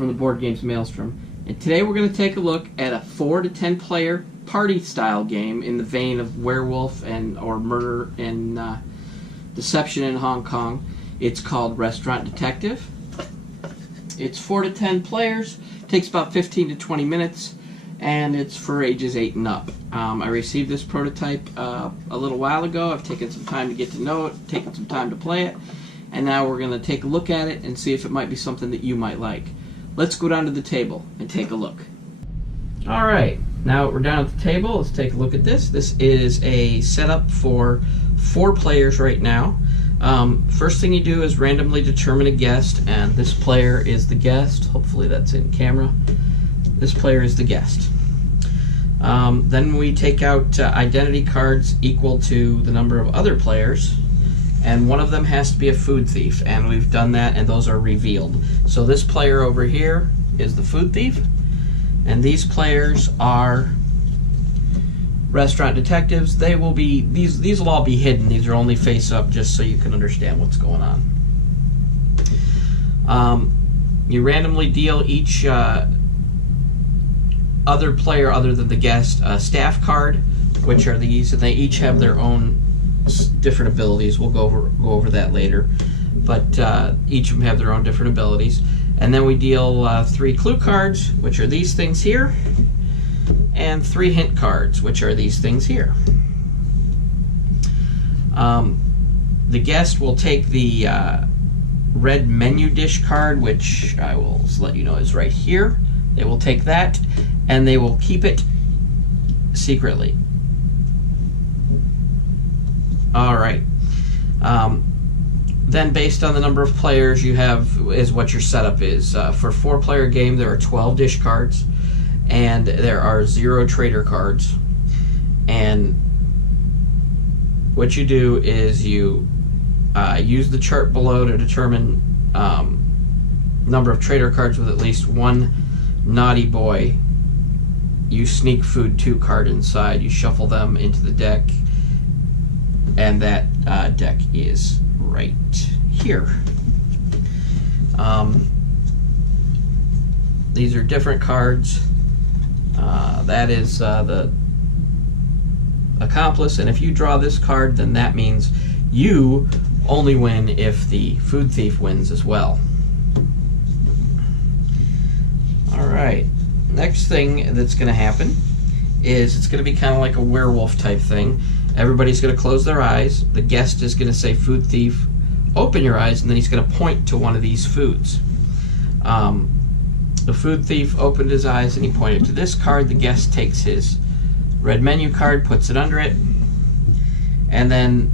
from the board games Maelstrom, and today we're going to take a look at a 4 to 10 player party-style game in the vein of Werewolf or Murder and Deception in Hong Kong. It's called Restaurant Detective. It's 4 to 10 players, takes about 15 to 20 minutes, and it's for ages 8 and up. I received this prototype a little while ago. I've taken some time to get to know it, taken some time to play it, and now we're going to take a look at it and see if it might be something that you might like. Let's go down to the table and take a look. Alright, now we're down at the table. Let's take a look at this. This is a setup for 4 players right now. First thing you do is randomly determine a guest, and this player is the guest. Hopefully that's in camera. This player is the guest. Then we take out identity cards equal to the number of other players, and one of them has to be a food thief, and we've done that, and those are revealed. So this player over here is the food thief, and these players are restaurant detectives. They will be, these will all be hidden. These are only face up, just so you can understand what's going on. You randomly deal each other player other than the guest a staff card, which are these, and they each have their own different abilities. We'll go over that later, but each of them have their own different abilities. And then we deal 3 clue cards, which are these things here, and 3 hint cards, which are these things here. The guest will take the red menu dish card, which I will let you know is right here. They will take that, and they will keep it secretly. Alright. Then based on the number of players you have is what your setup is. For a 4-player game, there are 12 dish cards, and there are 0 trader cards. And what you do is you use the chart below to determine number of trader cards with at least 1 naughty boy. You sneak food 2 card inside, you shuffle them into the deck, and that deck is right here. These are different cards. That is the accomplice, and if you draw this card, then that means you only win if the food thief wins as well. Alright, next thing that's going to happen is it's going to be kind of like a werewolf type thing. Everybody's going to close their eyes. The guest is going to say, food thief, open your eyes, and then he's going to point to one of these foods. The food thief opened his eyes and he pointed to this card. The guest takes his red menu card, puts it under it, and then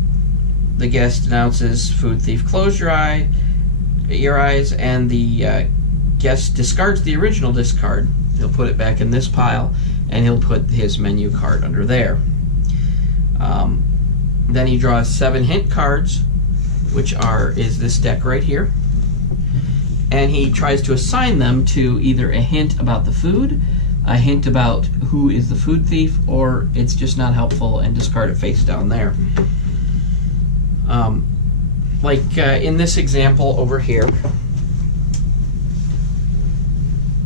the guest announces, food thief, close your eyes, and the guest discards the original discard. He'll put it back in this pile, and he'll put his menu card under there. Then he draws 7 hint cards, which is this deck right here, and he tries to assign them to either a hint about the food, a hint about who is the food thief, or it's just not helpful and discard it face down there. In this example over here,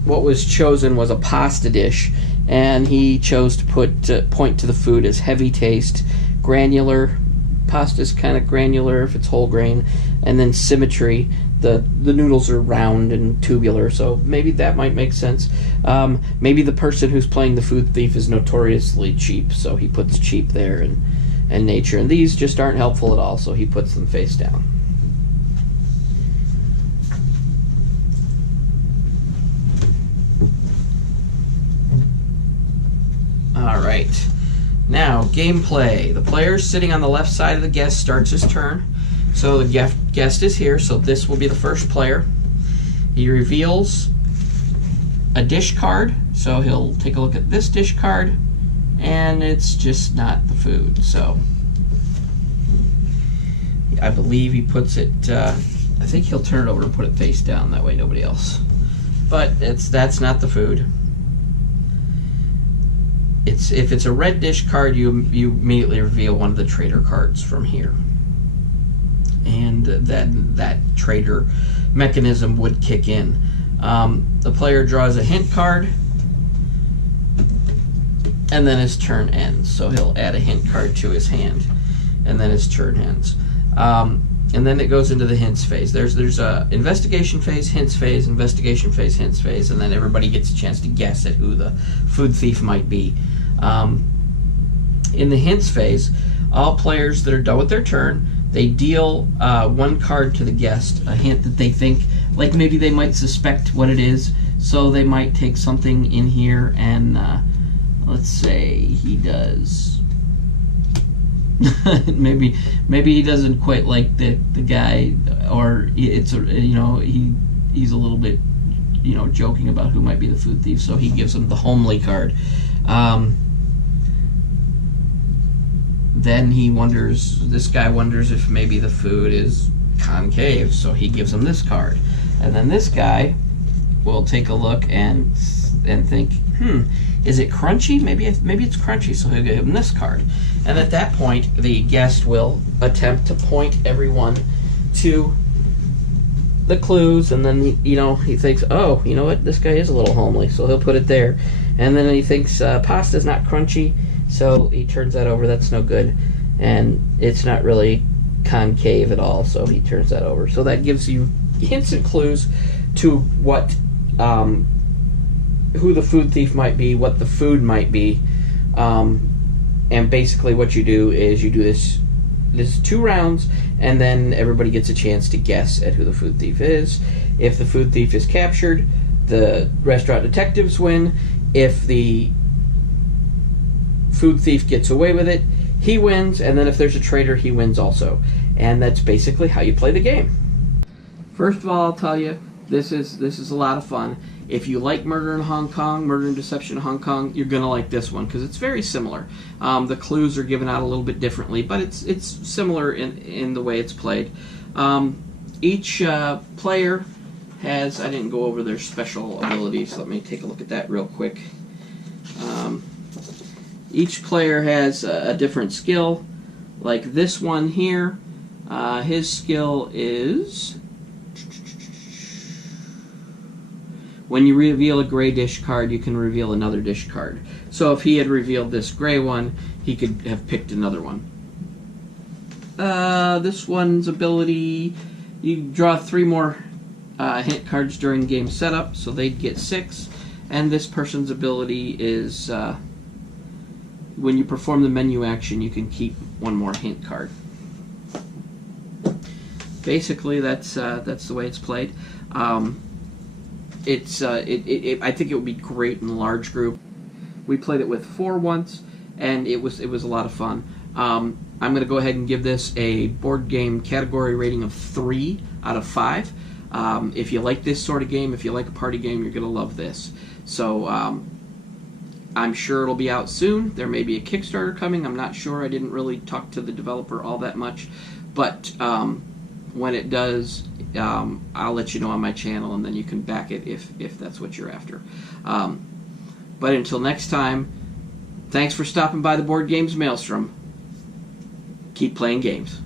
what was chosen was a pasta dish, and he chose to point to the food as heavy taste, granular. Pasta's kind of granular if it's whole grain, and then symmetry. The noodles are round and tubular, so maybe that might make sense. Maybe the person who's playing the food thief is notoriously cheap, so he puts cheap there, and nature. And these just aren't helpful at all, so he puts them face down. Alright, now gameplay. The player sitting on the left side of the guest starts his turn. So the guest is here, so this will be the first player. He reveals a dish card, so he'll take a look at this dish card, and it's just not the food. So I believe he puts it, I think he'll turn it over and put it face down, that way nobody else. But that's not the food. If it's a red dish card, you immediately reveal one of the trader cards from here, and that trader mechanism would kick in. The player draws a hint card, and then his turn ends. So he'll add a hint card to his hand, and then his turn ends. And then it goes into the hints phase. There's a investigation phase, hints phase, investigation phase, hints phase, and then everybody gets a chance to guess at who the food thief might be. In the hints phase, all players that are done with their turn, they deal one card to the guest, a hint that they think, like maybe they might suspect what it is, so they might take something in here and let's say he does. maybe he doesn't quite like the guy, or it's he's a little bit joking about who might be the food thief, so he gives him the homely card. Then this guy wonders if maybe the food is concave, so he gives him this card. And then this guy will take a look and think, is it crunchy? Maybe it's crunchy, so he'll give him this card. And at that point, the guest will attempt to point everyone to the clues, and then he thinks, oh, you know what, this guy is a little homely, so he'll put it there. And then he thinks pasta's not crunchy, so he turns that over. That's no good, and it's not really concave at all, so he turns that over. So that gives you hints and clues to what who the food thief might be, what the food might be, and basically what you do is you do this 2 rounds, and then everybody gets a chance to guess at who the food thief is. If the food thief is captured, the restaurant detectives win. If the food thief gets away with it, he wins, and then if there's a traitor, he wins also. And that's basically how you play the game. First of all, I'll tell you, this is a lot of fun. If you like Murder in Hong Kong, Murder and Deception in Hong Kong, you're going to like this one because it's very similar. The clues are given out a little bit differently, but it's similar in the way it's played. Each player has, I didn't go over their special abilities, so let me take a look at that real quick. Each player has a different skill. Like this one here, his skill is, when you reveal a gray dish card, you can reveal another dish card. So if he had revealed this gray one, he could have picked another one. This one's ability, you draw 3 more hint cards during game setup, so they'd get 6. And this person's ability is, when you perform the menu action, you can keep 1 more hint card. Basically, that's the way it's played. I think it would be great in a large group. We played it with 4 once, and it was a lot of fun. I'm going to go ahead and give this a board game category rating of 3 out of 5. If you like this sort of game, if you like a party game, you're going to love this. So I'm sure it'll be out soon. There may be a Kickstarter coming. I'm not sure. I didn't really talk to the developer all that much, but when it does, I'll let you know on my channel, and then you can back it if that's what you're after. But until next time, thanks for stopping by the Board Games Maelstrom. Keep playing games.